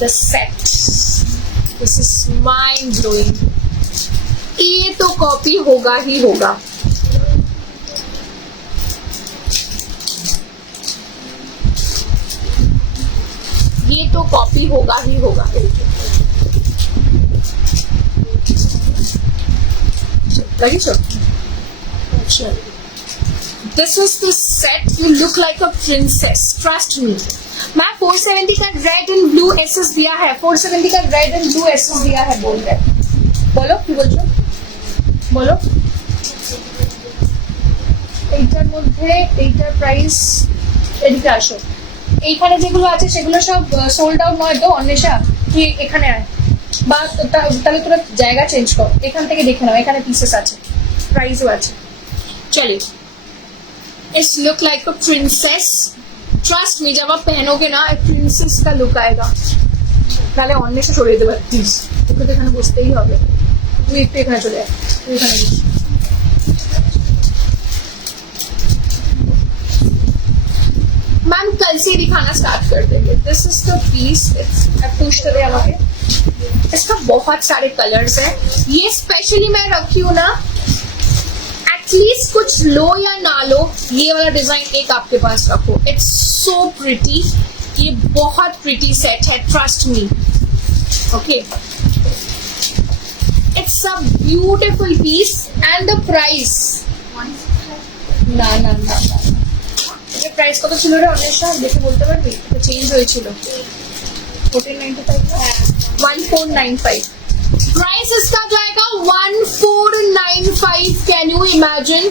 the set. This is mind blowing. ये तो copy होगा ही होगा. ये तो कॉपी होगा ही होगा. लगी सर? अच्छा. This is the set. You look like a princess. Trust me. मैं 470 का रेड एंड ब्लू एसएस दिया है. 470 का रेड एंड ब्लू एसएस दिया है. बोल रहे बोलो কি বলছো বলো. এইটার মধ্যে এইটার প্রাইস এদিকে আসো. এইখানে যেগুলো আছে সেগুলো সব সোল্ড আউট নয় তো অন্বেষা? কি এখানে আয় বা তাহলে তোরা জায়গা চেঞ্জ কর. এখান থেকে দেখে নাও. এখানে পিসেস আছে, প্রাইসও আছে. चलिए. It's look like a princess. Trust me, जब आप पहनोगे ना एक princess का look आएगा. তাহলে অন্বেষা সরিয়ে দেবে প্লিজ. তোকে তো এখানে বসতেই হবে. তুই একটু এখানে চলে আয়. তুই এখানে বস. मैम कल से दिखाना स्टार्ट कर देंगे. This is the piece. Push करे আমাকে. इसका बहुत सारे कलर्स हैं. ये स्पेशली मैं रखी हूँ ना, एटलीस्ट कुछ लो या ना लो, ये वाला डिजाइन एक आपके पास रखो. It's so pretty. ये बहुत प्रिटी सेट है. Trust me. Okay. It's a beautiful piece and the price না না না না এর প্রাইস কত ছিল রে অন্বেষা? দেখে বলতে পারবি? এটা চেঞ্জ হয়েছিল. 1495 না? 1495. प्राइस इसका जाएगा 1495. Can you imagine?